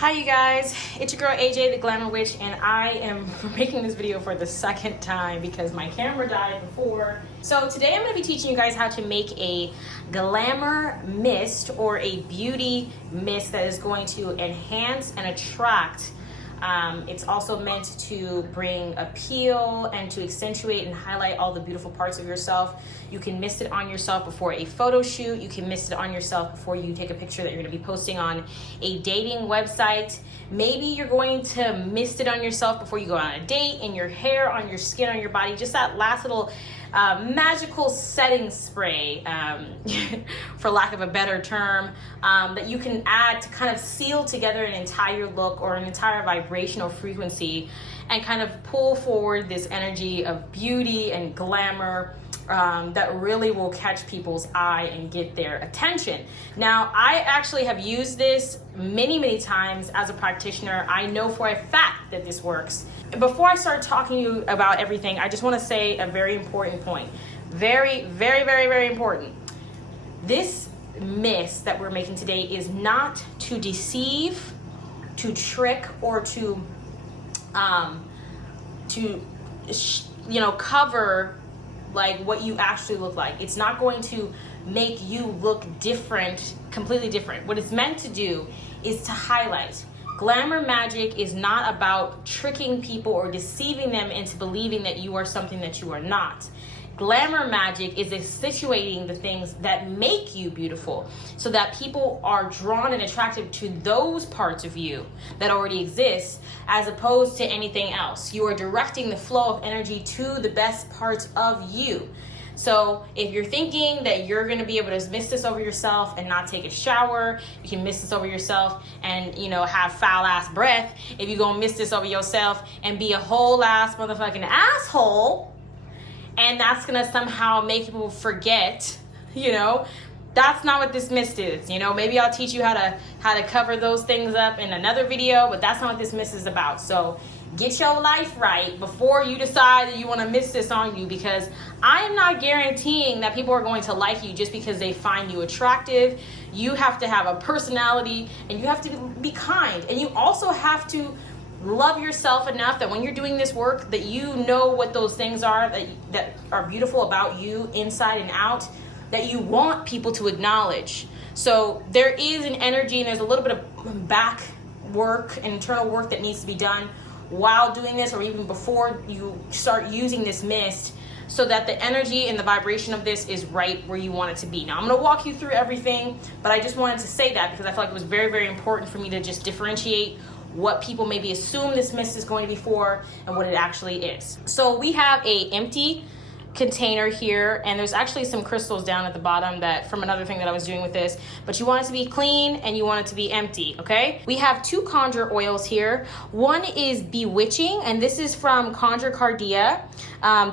Hi you guys, it's your girl AJ the Glamour Witch, and I am making this video for the second time because my camera died before. So today I'm going to be teaching you guys how to make a glamour mist or a beauty mist that is going to enhance and attract. It's also meant to bring appeal and to accentuate and highlight all the beautiful parts of yourself. You can mist it on yourself before a photo shoot. You can mist it on yourself before you take a picture that you're going to be posting on a dating website. Maybe you're going to mist it on yourself before you go on a date, in your hair, on your skin, on your body. Just that last little magical setting spray, for lack of a better term, that you can add to kind of seal together an entire look or an entire vibrational frequency and kind of pull forward this energy of beauty and glamour that really will catch people's eye and get their attention. Now, I actually have used this many times as a practitioner. I know for a fact that this works. Before I start talking to you about everything, I just want to say a very important point. Very important. This mist that we're making today is not to deceive, to trick, or to cover like what you actually look like. It's not going to make you look different, completely different. What it's meant to do is to highlight. Glamour magic is not about tricking people or deceiving them into believing that you are something that you are not. Glamour magic is accentuating the things that make you beautiful so that people are drawn and attracted to those parts of you that already exist as opposed to anything else. You are directing the flow of energy to the best parts of you. So if you're thinking that you're going to be able to mist this over yourself and not take a shower, you can mist this over yourself and, have foul ass breath. If you're going to mist this over yourself and be a whole ass motherfucking asshole, and that's gonna somehow make people forget, that's not what this mist is. Maybe I'll teach you how to cover those things up in another video, but that's not what this mist is about. So get your life right before you decide that you want to mist this on you, because I am not guaranteeing that people are going to like you just because they find you attractive. You have to have a personality, and you have to be kind, and you also have to love yourself enough that when you're doing this work that you know what those things are that are beautiful about you inside and out, that you want people to acknowledge. So there is an energy and there's a little bit of back work and internal work that needs to be done while doing this, or even before you start using this mist, so that the energy and the vibration of this is right where you want it to be. Now I'm going to walk you through everything, but I just wanted to say that because I feel like it was very important for me to just differentiate what people maybe assume this mist is going to be for and what it actually is. So we have a empty container here, and there's actually some crystals down at the bottom that from another thing that I was doing with this, but you want it to be clean and you want it to be empty. Okay, we have two conjure oils here. One is bewitching, and this is from Conjure Cardea.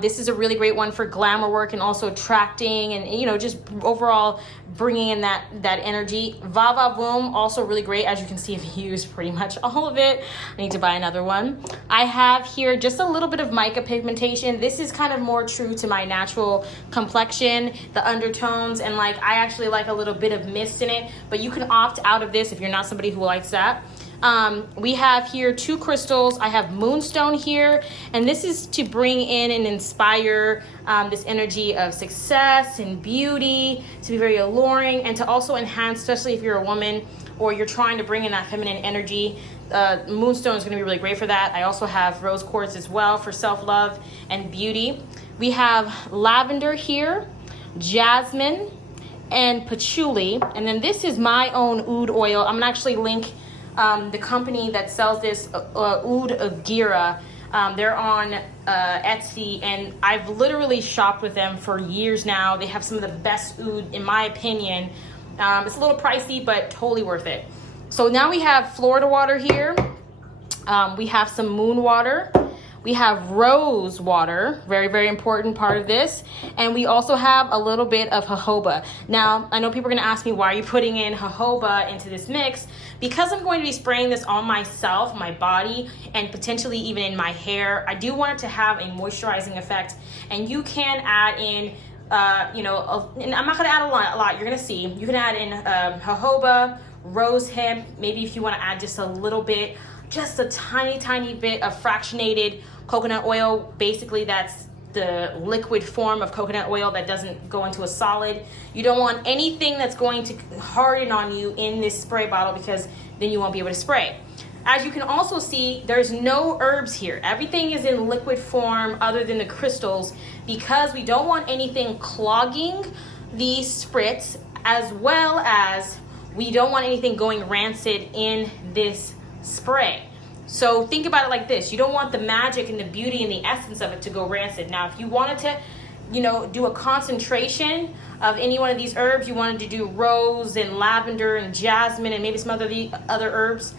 This is a really great one for glamour work and also attracting and just overall bringing in that energy. Va Voom, also really great. As you can see, I've used pretty much all of it. I need to buy another one. I have here just a little bit of mica pigmentation. This is kind of more true to my natural complexion, the undertones, and I actually like a little bit of mist in it, but you can opt out of this if you're not somebody who likes that. We have here two crystals. I have moonstone here, and this is to bring in and inspire this energy of success and beauty, to be very alluring, and to also enhance, especially if you're a woman or you're trying to bring in that feminine energy. Moonstone is going to be really great for that. I also have rose quartz as well for self-love and beauty. We have lavender here, jasmine, and patchouli, and then this is my own oud oil. I'm gonna actually link the company that sells this, Oud of Gira. They're on Etsy, and I've literally shopped with them for years now. They have some of the best oud, in my opinion. It's a little pricey, but totally worth it. So now we have Florida water here. We have some moon water. We have rose water, very important part of this. And we also have a little bit of jojoba. Now, I know people are gonna ask me, why are you putting in jojoba into this mix? Because I'm going to be spraying this on myself, my body, and potentially even in my hair. I do want it to have a moisturizing effect. And you can add in, and I'm not gonna add a lot, you're gonna see. You can add in jojoba rose hip. Maybe if you want to add just a little bit, just a tiny bit of fractionated coconut oil. Basically, that's the liquid form of coconut oil that doesn't go into a solid. You don't want anything that's going to harden on you in this spray bottle, because then you won't be able to spray. As you can also see, there's no herbs here. Everything is in liquid form other than the crystals, because we don't want anything clogging the spritz, as well as we don't want anything going rancid in this spray. So think about it like this. You don't want the magic and the beauty and the essence of it to go rancid. Now, if you wanted to, you know, do a concentration of any one of these herbs, you wanted to do rose and lavender and jasmine and maybe some other herbs,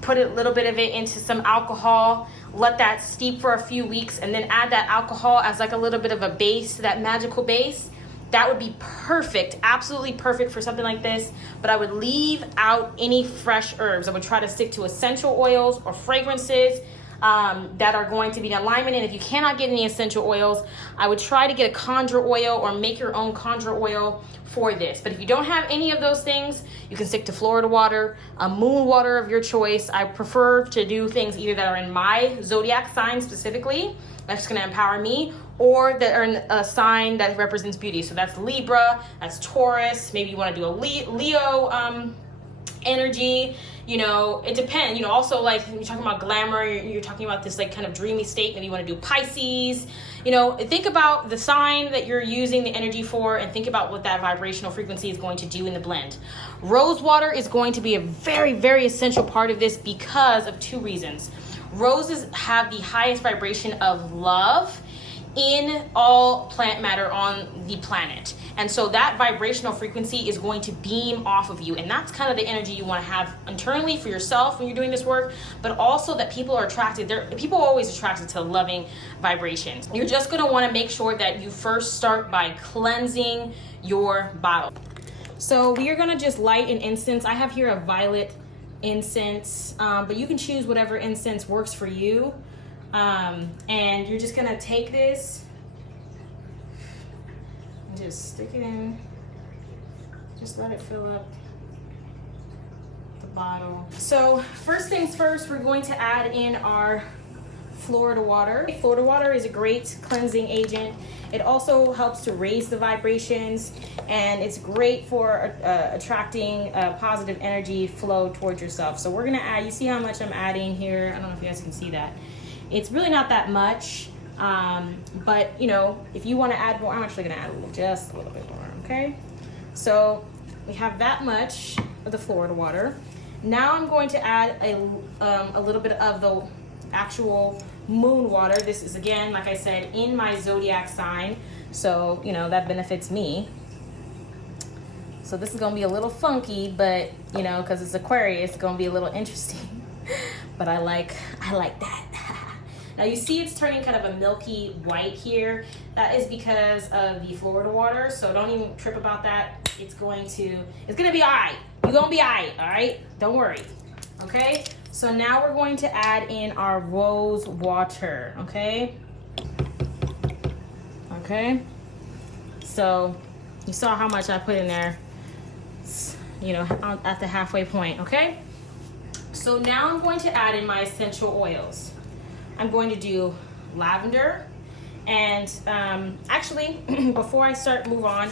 put a little bit of it into some alcohol, let that steep for a few weeks, and then add that alcohol as like a little bit of a base, that magical base. That would be perfect, absolutely perfect for something like this. But I would leave out any fresh herbs. I would try to stick to essential oils or fragrances that are going to be in alignment. And if you cannot get any essential oils, I would try to get a conjure oil or make your own conjure oil for this. But if you don't have any of those things, you can stick to Florida water, a moon water of your choice. I prefer to do things either that are in my zodiac sign specifically, that's going to empower me, or that are in a sign that represents beauty. So that's Libra, that's Taurus. Maybe you want to do a Leo energy. You know, it depends. You know, also like when you're talking about glamour, you're talking about this like kind of dreamy state. Maybe you want to do Pisces. You know, think about the sign that you're using the energy for, and think about what that vibrational frequency is going to do in the blend. Rose water is going to be a very essential part of this because of two reasons. Roses have the highest vibration of love in all plant matter on the planet. And so that vibrational frequency is going to beam off of you. And that's kind of the energy you want to have internally for yourself when you're doing this work, but also that people are attracted. People are always attracted to loving vibrations. You're just going to want to make sure that you first start by cleansing your bottle. So we are going to just light an incense. I have here a violet incense, but you can choose whatever incense works for you. And you're just gonna take this and just stick it in, just let it fill up the bottle. So first things first, we're going to add in our Florida water. Florida water is a great cleansing agent. It also helps to raise the vibrations, and it's great for attracting positive energy flow towards yourself. So we're gonna add, you see how much I'm adding here? I don't know if you guys can see that. It's really not that much, but you know, if you want to add more, I'm actually going to add just a little bit more, okay? So we have that much of the Florida water. Now I'm going to add a little bit of the actual moon water. This is, again, like I said, in my zodiac sign, so you know that benefits me. So this is going to be a little funky, but you know, because it's Aquarius, it's going to be a little interesting. But I like that. Now you see it's turning kind of a milky white here. That is because of the Florida water, so don't even trip about that. It's gonna be all right. You're gonna be all right? Don't worry, okay? So now we're going to add in our rose water, okay? Okay, so you saw how much I put in there, you know, at the halfway point, okay? So now I'm going to add in my essential oils. I'm going to do lavender, and actually, before I move on,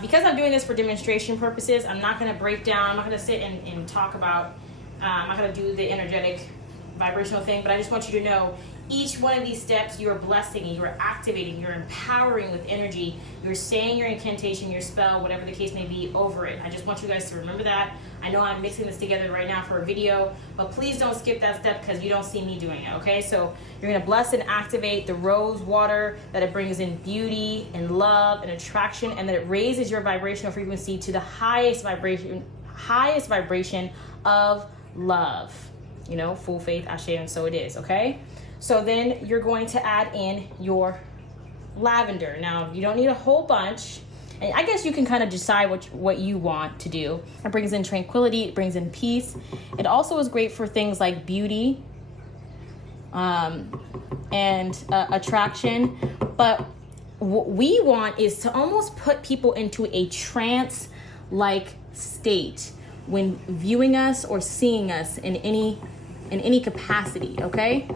because I'm doing this for demonstration purposes, I'm not going to break down, I'm not going to sit and talk about, I'm not going to do the energetic vibrational thing, but I just want you to know each one of these steps you are blessing, you are activating, you're empowering with energy, you're saying your incantation, your spell, whatever the case may be, over it. I just want you guys to remember that. I know I'm mixing this together right now for a video, but please don't skip that step because you don't see me doing it, okay? So you're gonna bless and activate the rose water, that it brings in beauty and love and attraction, and that it raises your vibrational frequency to the highest vibration of love. You know, full faith, ashe, and so it is, okay? So then you're going to add in your lavender. Now, you don't need a whole bunch. And I guess you can kind of decide what you want to do. It brings in tranquility. It brings in peace. It also is great for things like beauty and attraction. But what we want is to almost put people into a trance-like state when viewing us or seeing us in any capacity, okay?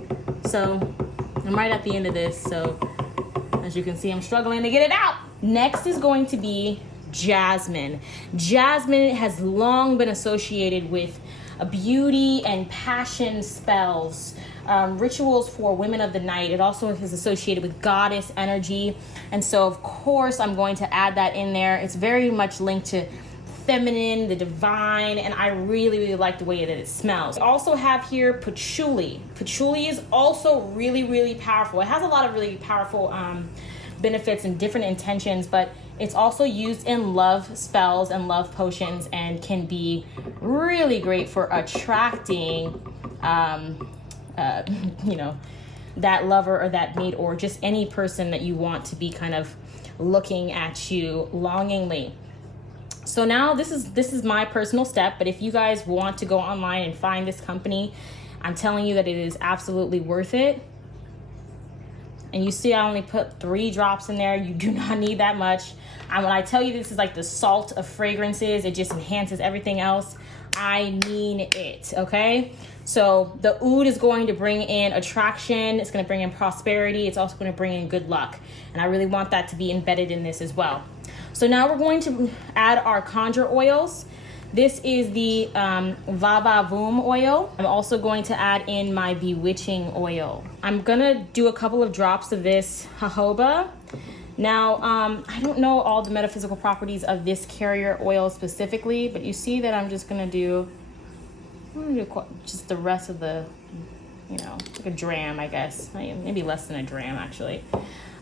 So I'm right at the end of this, so as you can see, I'm struggling to get it out. Next is going to be jasmine. Jasmine has long been associated with beauty and passion spells, rituals for women of the night. It also is associated with goddess energy. And so, of course, I'm going to add that in there. It's very much linked to feminine, the divine, and I really, really like the way that it smells. I also have here patchouli. Patchouli is also really, really powerful. It has a lot of really powerful benefits and different intentions, but it's also used in love spells and love potions and can be really great for attracting, you know, that lover or that mate or just any person that you want to be kind of looking at you longingly. So now this is my personal step, but if you guys want to go online and find this company, I'm telling you that it is absolutely worth it. And you see I only put 3 drops in there. You do not need that much. And when I tell you this is like the salt of fragrances, it just enhances everything else. I mean it, okay? So the oud is going to bring in attraction. It's going to bring in prosperity. It's also going to bring in good luck. And I really want that to be embedded in this as well. So now we're going to add our conjure oils. This is the Vavavoom oil. I'm also going to add in my bewitching oil. I'm gonna do a couple of drops of this jojoba. Now, I don't know all the metaphysical properties of this carrier oil specifically, but you see that I'm just gonna do just the rest of the, you know, like a dram, I guess. Maybe less than a dram, actually.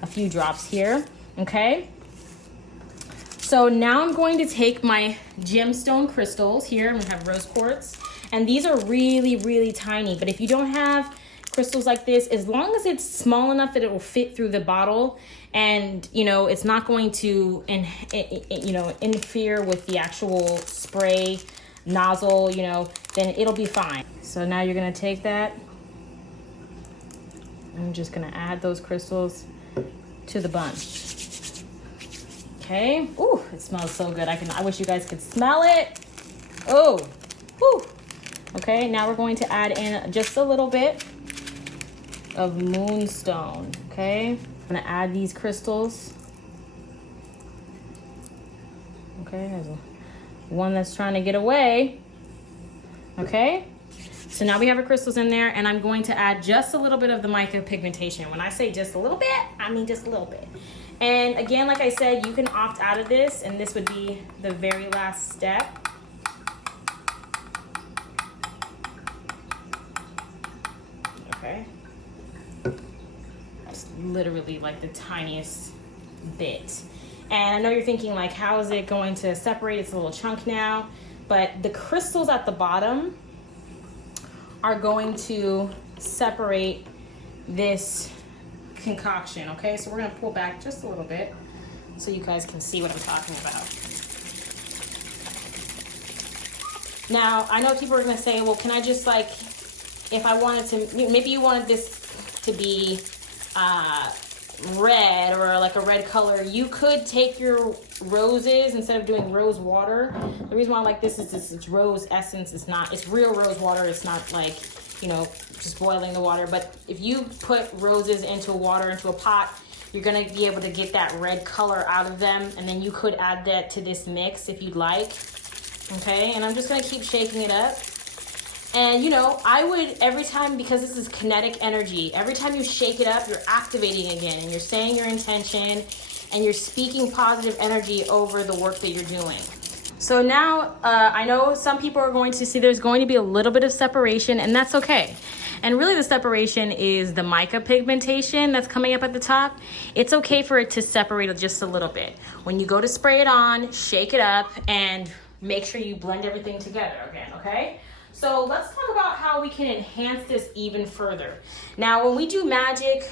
A few drops here, okay? So now I'm going to take my gemstone crystals here. I'm gonna have rose quartz. And these are really, really tiny. But if you don't have crystals like this, as long as it's small enough that it will fit through the bottle and, you know, it's not going to, interfere with the actual spray nozzle, you know, then it'll be fine. So now you're gonna take that. I'm just gonna add those crystals to the bunch. Okay. Ooh, it smells so good. I wish you guys could smell it. Oh, whew. Okay, now we're going to add in just a little bit of moonstone. Okay, I'm gonna add these crystals. Okay, there's one that's trying to get away. Okay, so now we have our crystals in there, and I'm going to add just a little bit of the mica pigmentation. When I say just a little bit, I mean just a little bit. And again, like I said, you can opt out of this, and this would be the very last step. Okay. That's literally like the tiniest bit. And I know you're thinking like, how is it going to separate? It's a little chunk now, but the crystals at the bottom are going to separate this concoction. Okay, so we're gonna pull back just a little bit so you guys can see what I'm talking about. Now, I know people are gonna say, well, can I just like, if I wanted to, maybe you wanted this to be red or like a red color, you could take your roses instead of doing rose water. The reason why I like this is it's rose essence. It's real rose water. It's not like, you know, just boiling the water. But if you put roses into water, into a pot, you're gonna be able to get that red color out of them. And then you could add that to this mix if you'd like. Okay, and I'm just gonna keep shaking it up. And you know, I would, every time, because this is kinetic energy, every time you shake it up, you're activating again, and you're saying your intention, and you're speaking positive energy over the work that you're doing. So now, I know some people are going to see there's going to be a little bit of separation, and that's okay. And really the separation is the mica pigmentation that's coming up at the top. It's okay for it to separate just a little bit. When you go to spray it on, shake it up, and make sure you blend everything together again, okay? So let's talk about how we can enhance this even further. Now, when we do magic,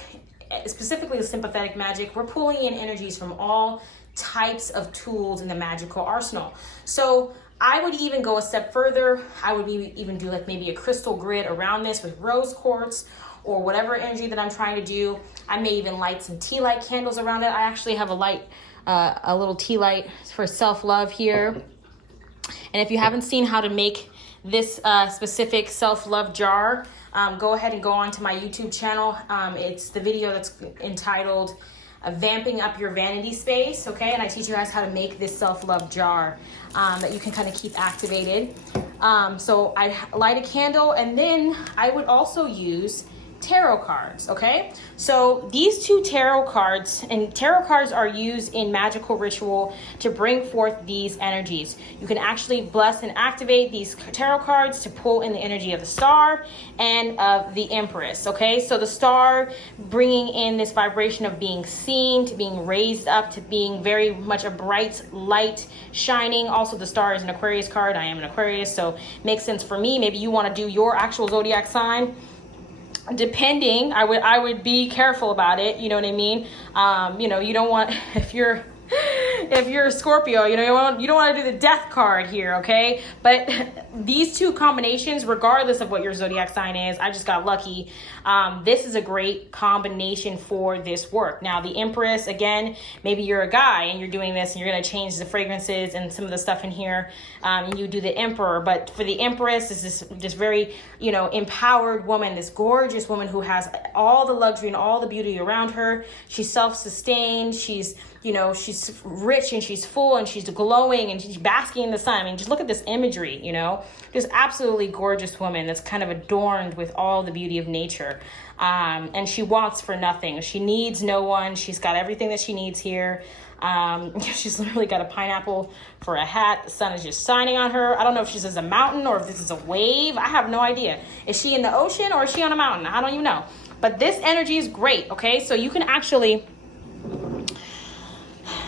specifically the sympathetic magic, we're pulling in energies from all types of tools in the magical arsenal. So I would even go a step further. I would even do like maybe a crystal grid around this with rose quartz or whatever energy that I'm trying to do. I may even light some tea light candles around it. I actually have a little tea light for self-love here. And if you haven't seen how to make this specific self-love jar, go ahead and go on to my YouTube channel. It's the video that's entitled Vamping Up Your Vanity Space, okay? And I teach you guys how to make this self-love jar that you can kind of keep activated. So I light a candle, and then I would also use tarot cards, okay? So these two tarot cards, and tarot cards are used in magical ritual to bring forth these energies. You can actually bless and activate these tarot cards to pull in the energy of the star and of the Empress, okay? So the star bringing in this vibration of being seen, to being raised up, to being very much a bright light shining. Also, the star is an Aquarius card. I am an Aquarius, so makes sense for me. Maybe you want to do your actual zodiac sign. Depending, I would be careful about it. You know what I mean? You know, you don't want, if you're a Scorpio, you know, you don't want to do the death card here, okay? But these two combinations, regardless of what your zodiac sign is, I just got lucky. This is a great combination for this work. Now, the Empress, again, maybe you're a guy and you're doing this and you're going to change the fragrances and some of the stuff in here, and you do the Emperor. But for the Empress, is this very, you know, empowered woman, this gorgeous woman who has all the luxury and all the beauty around her. She's self-sustained. She's, you know, she's rich and she's full and she's glowing and she's basking in the sun. I mean, just look at this imagery, you know, this absolutely gorgeous woman that's kind of adorned with all the beauty of nature. And she wants for nothing. She needs no one. She's got everything that she needs here. She's literally got a pineapple for a hat. The sun is just shining on her. I don't know if she's as a mountain or if this is a wave. I have no idea. Is she in the ocean or is she on a mountain? I don't even know. But this energy is great, okay? So you can actually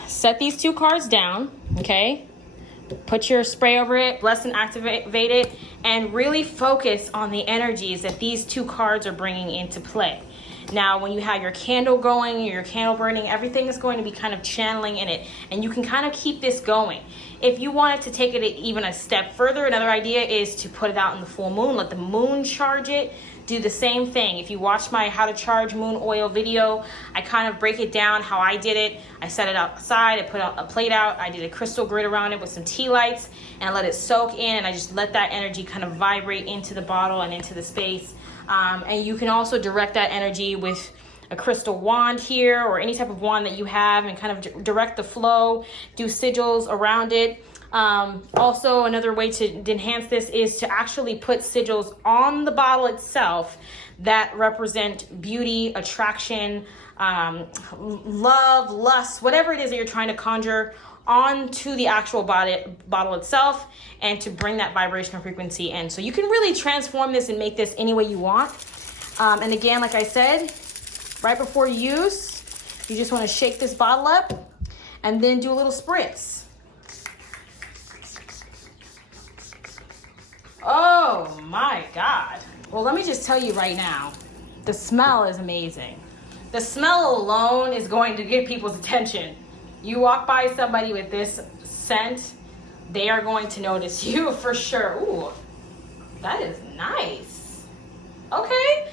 set these two cards down, okay? Put your spray over it, bless and activate it, and really focus on the energies that these two cards are bringing into play. Now, when you have your candle going, your candle burning, everything is going to be kind of channeling in it, and you can kind of keep this going. If you wanted to take it even a step further, another idea is to put it out in the full moon, let the moon charge it. Do the same thing. If you watch my how to charge moon oil video, I kind of break it down how I did it. I set it outside, I put a plate out, I did a crystal grid around it with some tea lights, and I let it soak in, and I just let that energy kind of vibrate into the bottle and into the space. And you can also direct that energy with a crystal wand here or any type of wand that you have, and kind of direct the flow, do sigils around it. Also, another way to enhance this is to actually put sigils on the bottle itself that represent beauty, attraction, love, lust, whatever it is that you're trying to conjure onto the actual bottle itself, and to bring that vibrational frequency in. So you can really transform this and make this any way you want. And again, like I said, right before use, you just want to shake this bottle up and then do a little spritz. Oh my God. Well, let me just tell you right now, the smell is amazing. The smell alone is going to get people's attention. You walk by somebody with this scent, they are going to notice you for sure. Ooh, that is nice. Okay.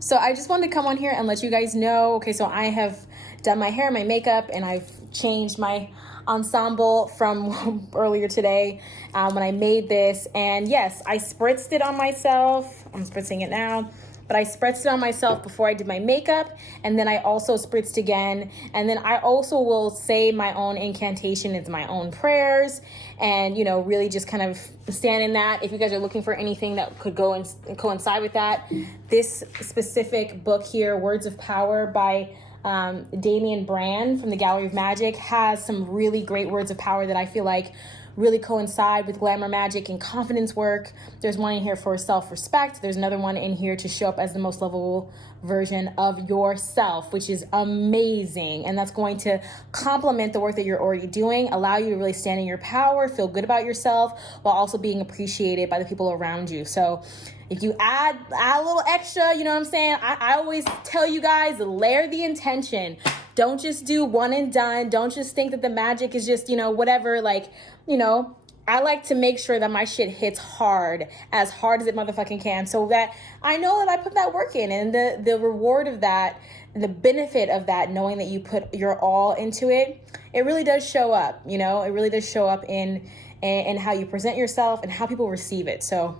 So I just wanted to come on here and let you guys know, okay, so I have done my hair, my makeup, and I've changed my ensemble from earlier today when I made this. And yes, I spritzed it on myself. I'm spritzing it now. But I spritzed it on myself before I did my makeup, and then I also spritzed again. And then I also will say my own incantation, it's my own prayers, and, you know, really just kind of stand in that. If you guys are looking for anything that could go and coincide with that, this specific book here, Words of Power by Damian Brand from the Gallery of Magic, has some really great words of power that I feel like really coincide with glamour, magic, and confidence work. There's one in here for self-respect. There's another one in here to show up as the most lovable version of yourself, which is amazing. And that's going to complement the work that you're already doing, allow you to really stand in your power, feel good about yourself, while also being appreciated by the people around you. So if you add a little extra, you know what I'm saying? I always tell you guys, layer the intention. Don't just do one and done. Don't just think that the magic is just, you know, whatever. Like, you know, I like to make sure that my shit hits hard as it motherfucking can, so that I know that I put that work in, and the reward of that, the benefit of that, knowing that you put your all into it, it really does show up, you know, it really does show up in and how you present yourself and how people receive it. So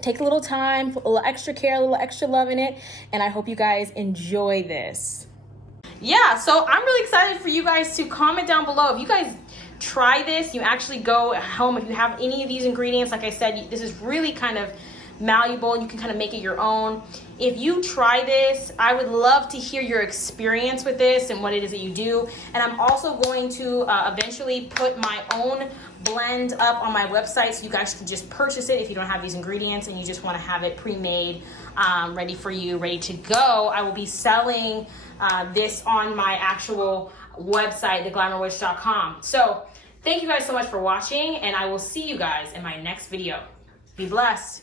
take a little time, put a little extra care, a little extra love in it, and I hope you guys enjoy this. Yeah, so I'm really excited for you guys to comment down below. If you guys try this, you actually go home, if you have any of these ingredients, like I said, this is really kind of malleable and you can kind of make it your own. If you try this, I would love to hear your experience with this and what it is that you do. And I'm also going to eventually put my own blend up on my website so you guys can just purchase it if you don't have these ingredients and you just want to have it pre-made, ready for you, ready to go. I will be selling this on my actual website, theglamourwitch.com. So thank you guys so much for watching, and I will see you guys in my next video. Be blessed.